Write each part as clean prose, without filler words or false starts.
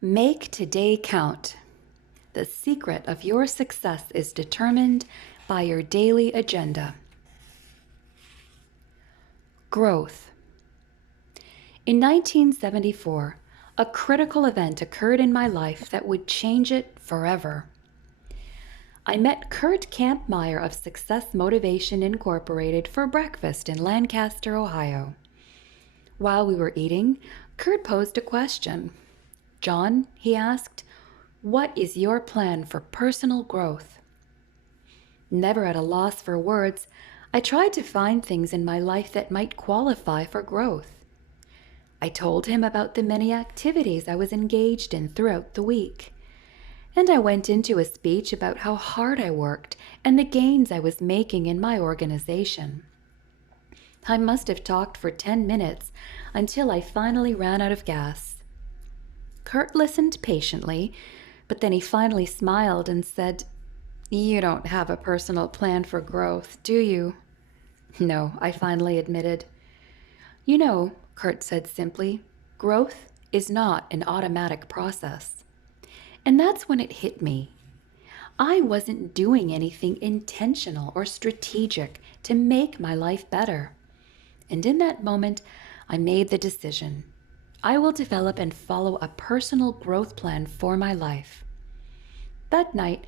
Make today count. The secret of your success is determined by your daily agenda. Growth. In 1974, a critical event occurred in my life that would change it forever. I met Kurt Kampmeyer of Success Motivation Incorporated for breakfast in Lancaster, Ohio. While we were eating, Kurt posed a question. "John," he asked, "what is your plan for personal growth?" Never at a loss for words, I tried to find things in my life that might qualify for growth. I told him about the many activities I was engaged in throughout the week. And I went into a speech about how hard I worked and the gains I was making in my organization. I must have talked for 10 minutes until I finally ran out of gas. Kurt listened patiently, but then he finally smiled and said, "You don't have a personal plan for growth, do you?" "No," I finally admitted. "You know," Kurt said simply, "growth is not an automatic process." And that's when it hit me. I wasn't doing anything intentional or strategic to make my life better. And in that moment, I made the decision. I will develop and follow a personal growth plan for my life. That night,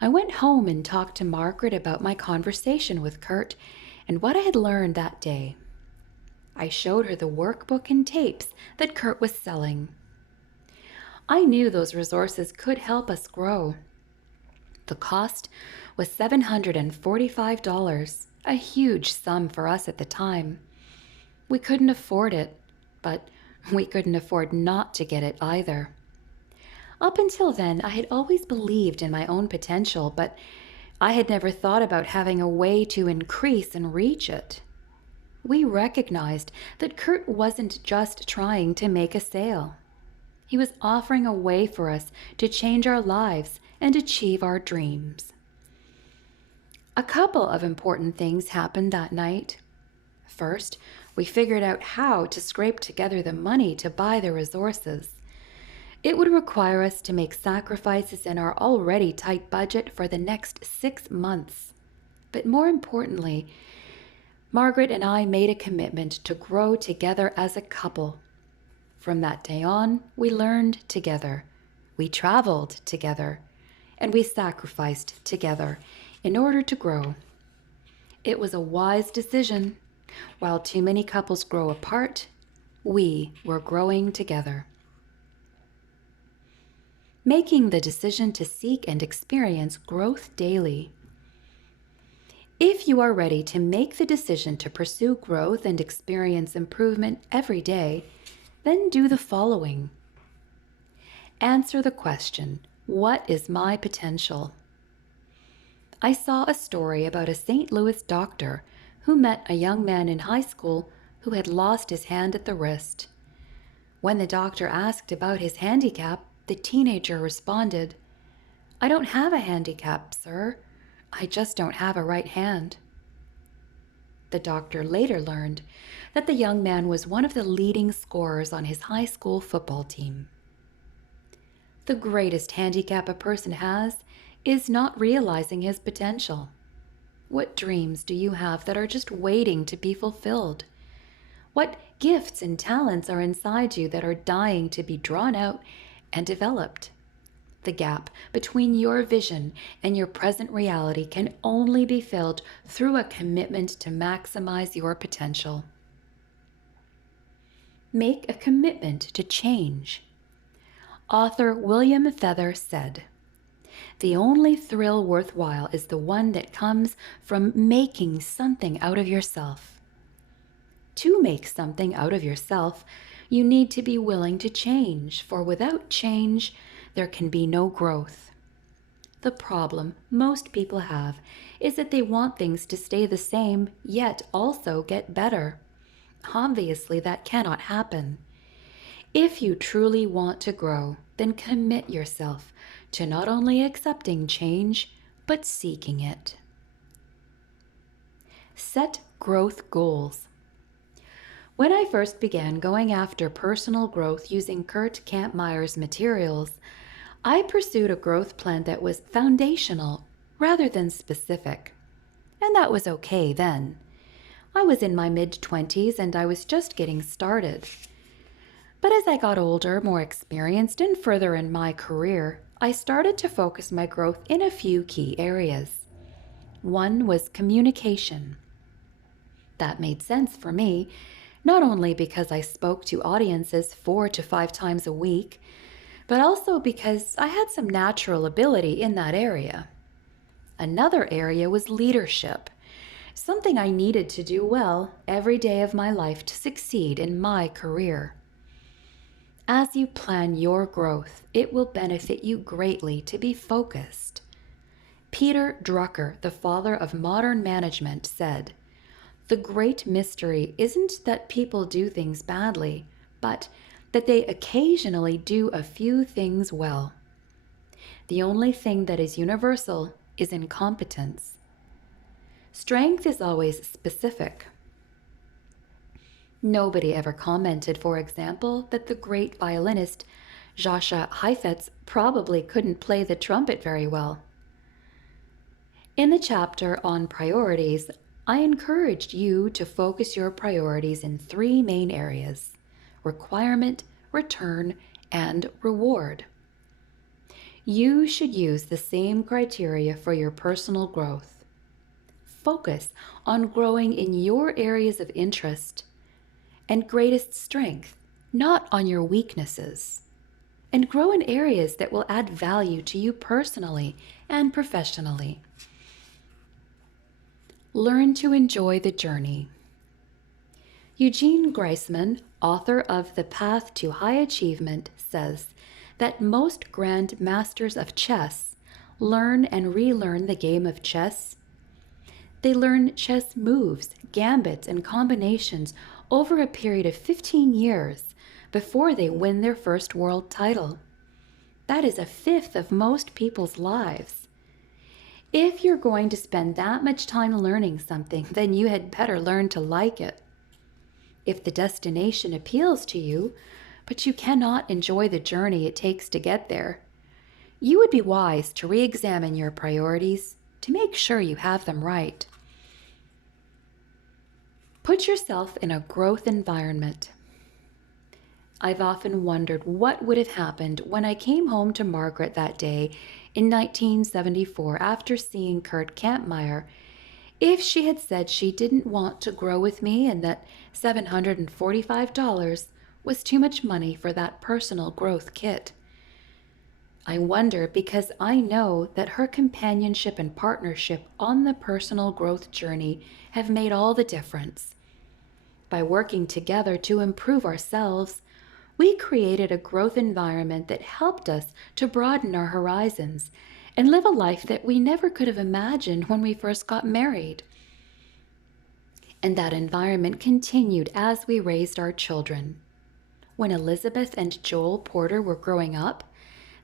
I went home and talked to Margaret about my conversation with Kurt and what I had learned that day. I showed her the workbook and tapes that Kurt was selling. I knew those resources could help us grow. The cost was $745, a huge sum for us at the time. We couldn't afford it, but we couldn't afford not to get it either. Up until then, I had always believed in my own potential, but I had never thought about having a way to increase and reach it. We recognized that Kurt wasn't just trying to make a sale. He was offering a way for us to change our lives and achieve our dreams. A couple of important things happened that night. First, we figured out how to scrape together the money to buy the resources. It would require us to make sacrifices in our already tight budget for the next 6 months. But more importantly, Margaret and I made a commitment to grow together as a couple. From that day on, we learned together, we traveled together, and we sacrificed together in order to grow. It was a wise decision. While too many couples grow apart, we were growing together. Making the decision to seek and experience growth daily. If you are ready to make the decision to pursue growth and experience improvement every day, then do the following. Answer the question, what is my potential? I saw a story about a St. Louis doctor who met a young man in high school who had lost his hand at the wrist. When the doctor asked about his handicap, the teenager responded, "I don't have a handicap, sir. I just don't have a right hand." The doctor later learned that the young man was one of the leading scorers on his high school football team. The greatest handicap a person has is not realizing his potential. What dreams do you have that are just waiting to be fulfilled? What gifts and talents are inside you that are dying to be drawn out and developed? The gap between your vision and your present reality can only be filled through a commitment to maximize your potential. Make a commitment to change. Author William Feather said, "The only thrill worthwhile is the one that comes from making something out of yourself." To make something out of yourself, you need to be willing to change, for without change, there can be no growth. The problem most people have is that they want things to stay the same, yet also get better. Obviously, that cannot happen. If you truly want to grow, then commit yourself to not only accepting change, but seeking it. Set growth goals. When I first began going after personal growth using Kurt Campmeyer's materials, I pursued a growth plan that was foundational rather than specific. And that was okay then. I was in my mid-20s and I was just getting started. But as I got older, more experienced, and further in my career, I started to focus my growth in a few key areas. One was communication. That made sense for me, not only because I spoke to audiences 4 to 5 times a week, but also because I had some natural ability in that area. Another area was leadership, something I needed to do well every day of my life to succeed in my career. As you plan your growth, it will benefit you greatly to be focused. Peter Drucker, the father of modern management, said, "The great mystery isn't that people do things badly, but that they occasionally do a few things well. The only thing that is universal is incompetence." Strength is always specific. Nobody ever commented, for example, that the great violinist Jascha Heifetz probably couldn't play the trumpet very well. In the chapter on priorities, I encouraged you to focus your priorities in 3 main areas: requirement, return, and reward. You should use the same criteria for your personal growth. Focus on growing in your areas of interest and greatest strength, not on your weaknesses. And grow in areas that will add value to you personally and professionally. Learn to enjoy the journey. Eugene Greisman, author of The Path to High Achievement, says that most grand masters of chess learn and relearn the game of chess. They learn chess moves, gambits, and combinations over a period of 15 years before they win their first world title. That is 1/5 of most people's lives. If you're going to spend that much time learning something, then you had better learn to like it. If the destination appeals to you, but you cannot enjoy the journey it takes to get there, you would be wise to re-examine your priorities to make sure you have them right. Put yourself in a growth environment. I've often wondered what would have happened when I came home to Margaret that day in 1974 after seeing Kurt Campmeyer if she had said she didn't want to grow with me and that $745 was too much money for that personal growth kit. I wonder because I know that her companionship and partnership on the personal growth journey have made all the difference. By working together to improve ourselves, we created a growth environment that helped us to broaden our horizons and live a life that we never could have imagined when we first got married. And that environment continued as we raised our children. When Elizabeth and Joel Porter were growing up,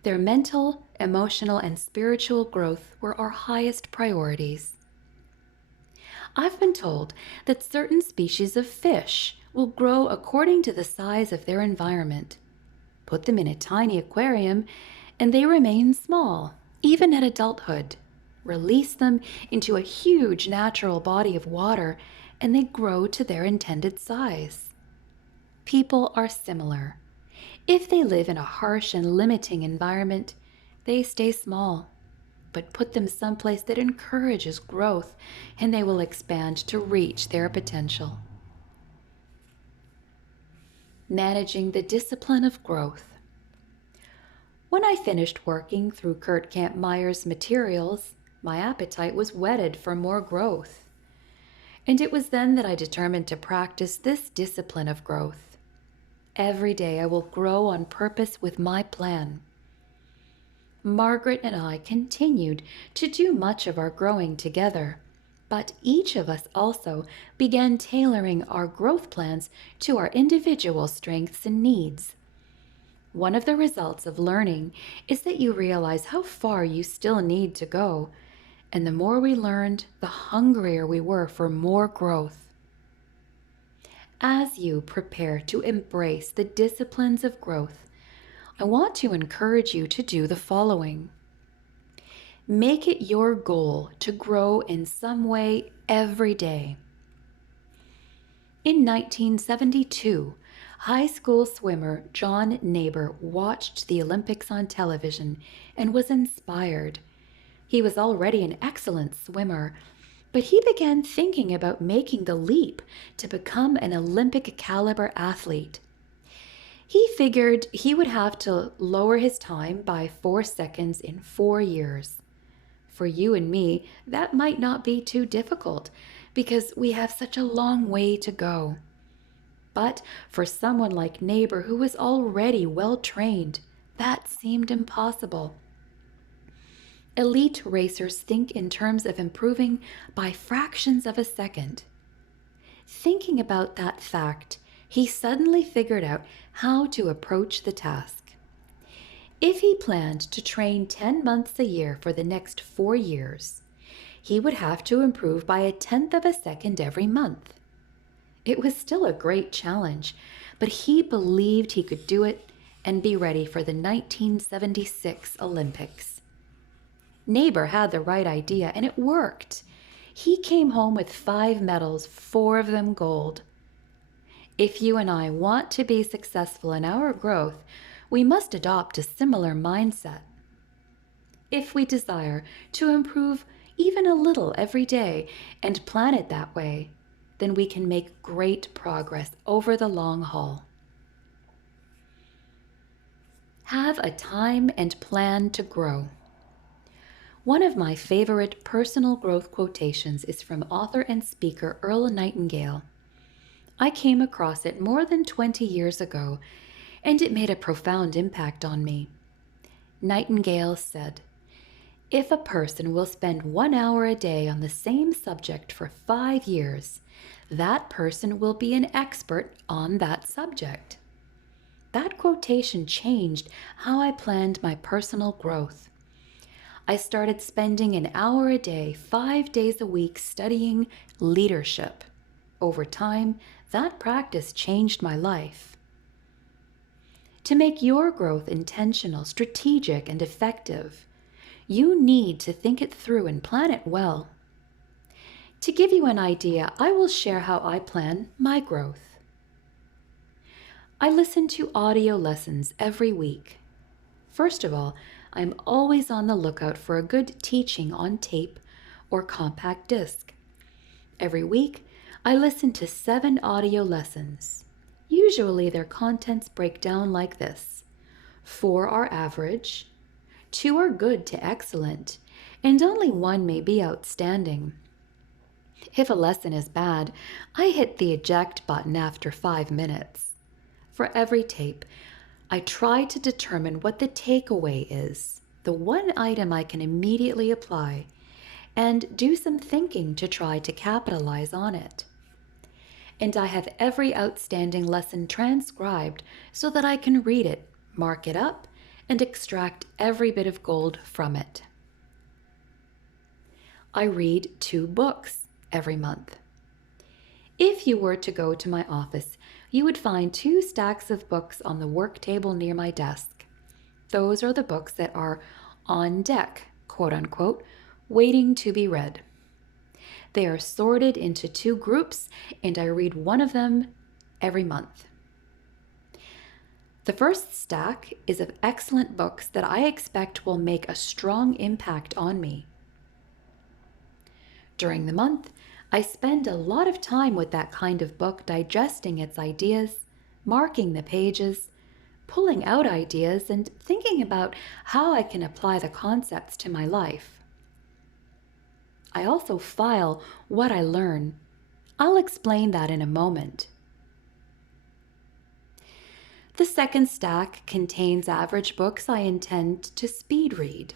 their mental, emotional, and spiritual growth were our highest priorities. I've been told that certain species of fish will grow according to the size of their environment. Put them in a tiny aquarium, and they remain small, even at adulthood. Release them into a huge natural body of water, and they grow to their intended size. People are similar. If they live in a harsh and limiting environment, they stay small. But put them someplace that encourages growth, and they will expand to reach their potential. Managing the discipline of growth. When I finished working through Kurt Campmeyer's materials, my appetite was whetted for more growth. And it was then that I determined to practice this discipline of growth. Every day I will grow on purpose with my plan. Margaret and I continued to do much of our growing together, but each of us also began tailoring our growth plans to our individual strengths and needs. One of the results of learning is that you realize how far you still need to go, and the more we learned, the hungrier we were for more growth. As you prepare to embrace the disciplines of growth, I want to encourage you to do the following. Make it your goal to grow in some way every day. In 1972, high school swimmer John Neighbor watched the Olympics on television and was inspired. He was already an excellent swimmer, but he began thinking about making the leap to become an Olympic caliber athlete. He figured he would have to lower his time by 4 seconds in 4 years. For you and me, that might not be too difficult because we have such a long way to go. But for someone like Neighbor who was already well trained, that seemed impossible. Elite racers think in terms of improving by fractions of a second. Thinking about that fact, he suddenly figured out how to approach the task. If he planned to train 10 months a year for the next 4 years, he would have to improve by 1/10 of a second every month. It was still a great challenge, but he believed he could do it and be ready for the 1976 Olympics. Neighbor had the right idea, and it worked. He came home with 5 medals, 4 of them gold. If you and I want to be successful in our growth, we must adopt a similar mindset. If we desire to improve even a little every day and plan it that way, then we can make great progress over the long haul. Have a time and plan to grow. One of my favorite personal growth quotations is from author and speaker Earl Nightingale. I came across it more than 20 years ago, and it made a profound impact on me. Nightingale said, "If a person will spend 1 hour a day on the same subject for 5 years, that person will be an expert on that subject." That quotation changed how I planned my personal growth. I started spending 1 hour a day, 5 days a week studying leadership. Over time, that practice changed my life. To make your growth intentional, strategic, and effective, you need to think it through and plan it well. To give you an idea, I will share how I plan my growth. I listen to audio lessons every week. First of all, I'm always on the lookout for a good teaching on tape or compact disc. Every week, I listen to 7 audio lessons. Usually their contents break down like this: 4 are average, 2 are good to excellent, and only 1 may be outstanding. If a lesson is bad, I hit the eject button after 5 minutes. For every tape, I try to determine what the takeaway is, the one item I can immediately apply, and do some thinking to try to capitalize on it. And I have every outstanding lesson transcribed so that I can read it, mark it up, and extract every bit of gold from it. I read 2 books every month. If you were to go to my office, you would find 2 stacks of books on the work table near my desk. Those are the books that are on deck, quote unquote, waiting to be read. They are sorted into 2 groups, and I read one of them every month. The first stack is of excellent books that I expect will make a strong impact on me. During the month, I spend a lot of time with that kind of book, digesting its ideas, marking the pages, pulling out ideas, and thinking about how I can apply the concepts to my life. I also file what I learn. I'll explain that in a moment. The second stack contains average books I intend to speed read.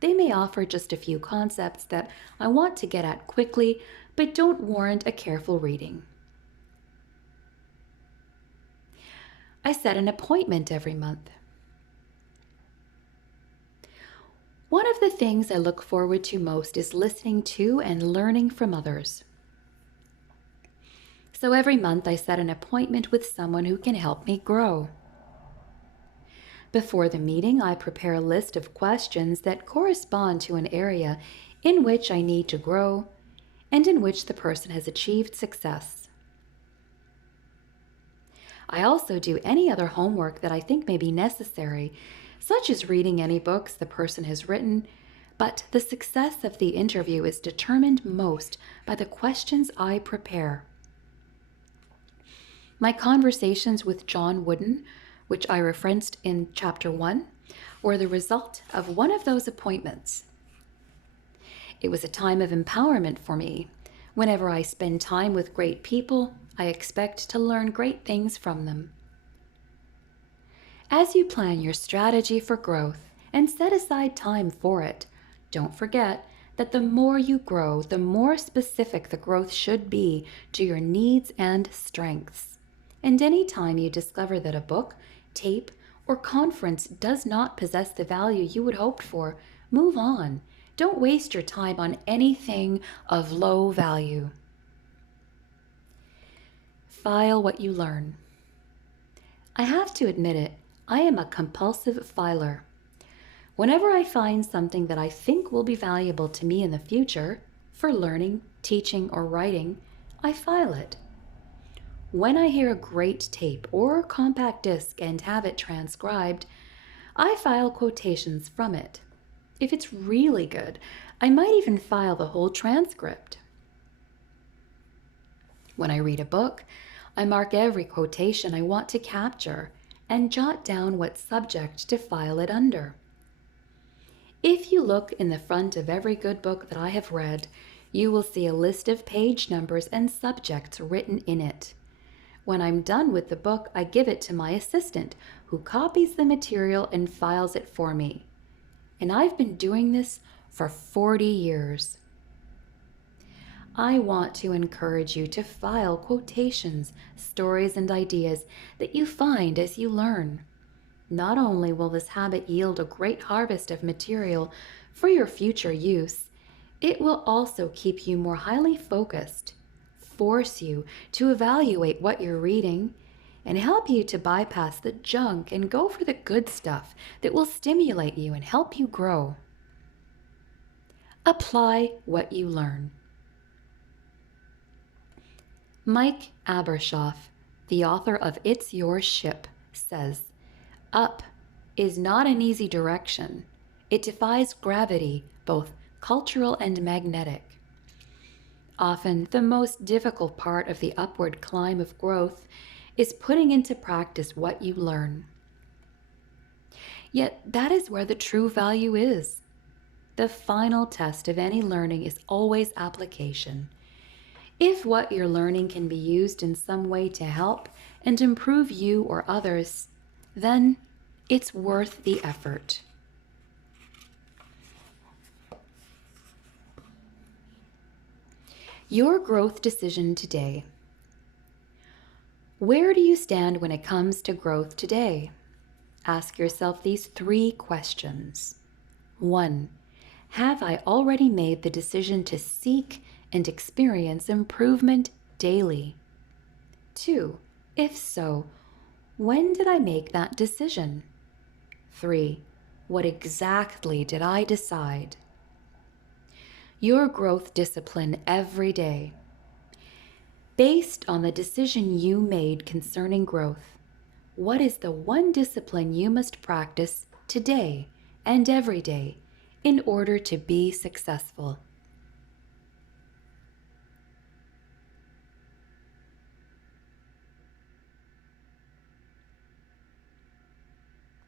They may offer just a few concepts that I want to get at quickly, but don't warrant a careful reading. I set an appointment every month. One of the things I look forward to most is listening to and learning from others. So every month I set an appointment with someone who can help me grow. Before the meeting, I prepare a list of questions that correspond to an area in which I need to grow and in which the person has achieved success. I also do any other homework that I think may be necessary, such as reading any books the person has written, but the success of the interview is determined most by the questions I prepare. My conversations with John Wooden, which I referenced in Chapter 1, were the result of one of those appointments. It was a time of empowerment for me. Whenever I spend time with great people, I expect to learn great things from them. As you plan your strategy for growth and set aside time for it, don't forget that the more you grow, the more specific the growth should be to your needs and strengths. And any time you discover that a book, tape, or conference does not possess the value you would hope for, move on. Don't waste your time on anything of low value. File what you learn. I have to admit it, I am a compulsive filer. Whenever I find something that I think will be valuable to me in the future, for learning, teaching, or writing, I file it. When I hear a great tape or compact disc and have it transcribed, I file quotations from it. If it's really good, I might even file the whole transcript. When I read a book, I mark every quotation I want to capture and jot down what subject to file it under. If you look in the front of every good book that I have read, you will see a list of page numbers and subjects written in it. When I'm done with the book, I give it to my assistant, who copies the material and files it for me. And I've been doing this for 40 years. I want to encourage you to file quotations, stories, and ideas that you find as you learn. Not only will this habit yield a great harvest of material for your future use, it will also keep you more highly focused, force you to evaluate what you're reading, and help you to bypass the junk and go for the good stuff that will stimulate you and help you grow. Apply what you learn. Mike Abershoff, the author of It's Your Ship, says, "Up is not an easy direction. It defies gravity, both cultural and magnetic." Often, the most difficult part of the upward climb of growth is putting into practice what you learn. Yet, that is where the true value is. The final test of any learning is always application. If what you're learning can be used in some way to help and improve you or others, then it's worth the effort. Your growth decision today. Where do you stand when it comes to growth today? Ask yourself these 3 questions. 1. Have I already made the decision to seek and experience improvement daily? 2. If so, when did I make that decision? 3. What exactly did I decide? Your growth discipline every day. Based on the decision you made concerning growth, what is the one discipline you must practice today and every day in order to be successful?